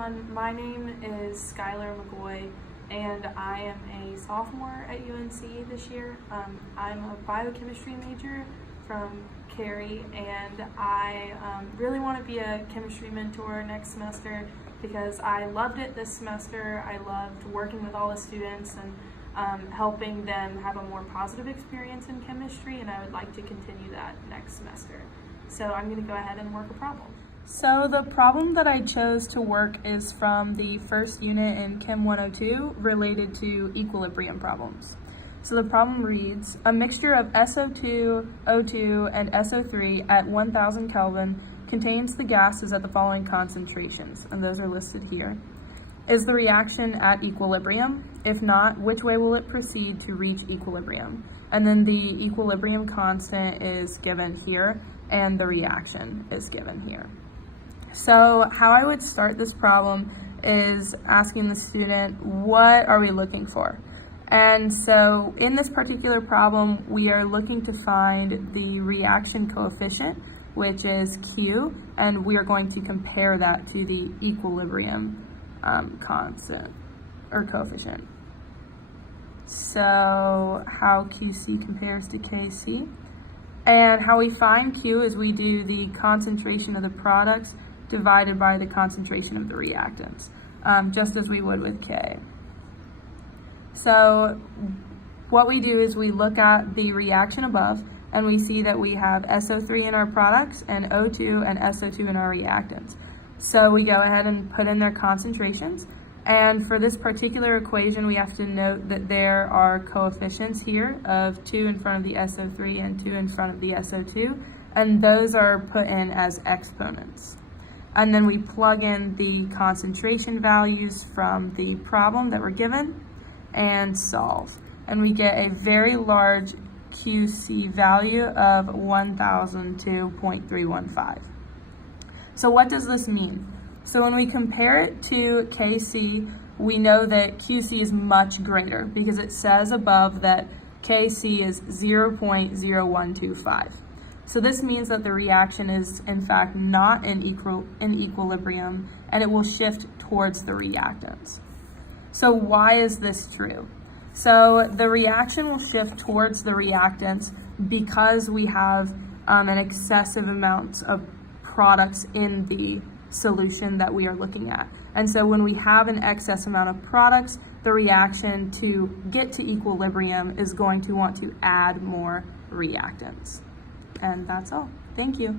everyone, my name is Skylar McGaughey and I am a sophomore at UNC this year. I'm a biochemistry major from Cary, and I really want to be a chemistry mentor next semester because I loved it this semester. I loved working with all the students and helping them have a more positive experience in chemistry, and I would like to continue that next semester. So I'm going to go ahead and work a problem. So the problem that I chose to work is from the first unit in Chem 102 related to equilibrium problems. So the problem reads, a mixture of SO2, O2, and SO3 at 1000 Kelvin contains the gases at the following concentrations, and those are listed here. Is the reaction at equilibrium? If not, which way will it proceed to reach equilibrium? And then the equilibrium constant is given here, and the reaction is given here. So how I would start this problem is asking the student, what are we looking for? And so in this particular problem, we are looking to find the reaction coefficient, which is Q, and we are going to compare that to the equilibrium constant or coefficient. So how QC compares to KC. And how we find Q is we do the concentration of the products divided by the concentration of the reactants, just as we would with K. So what we do is we look at the reaction above, and we see that we have SO3 in our products and O2 and SO2 in our reactants. So we go ahead and put in their concentrations. And for this particular equation, we have to note that there are coefficients here of 2 in front of the SO3 and 2 in front of the SO2, and those are put in as exponents. And then we plug in the concentration values from the problem that we're given and solve. And we get a very large QC value of 1002.315. So what does this mean? So when we compare it to KC, we know that QC is much greater because it says above that KC is 0.0125. So this means that the reaction is in fact not in equilibrium, and it will shift towards the reactants. So why is this true? So the reaction will shift towards the reactants because we have an excessive amount of products in the solution that we are looking at. And so when we have an excess amount of products, the reaction to get to equilibrium is going to want to add more reactants. And that's all. Thank you.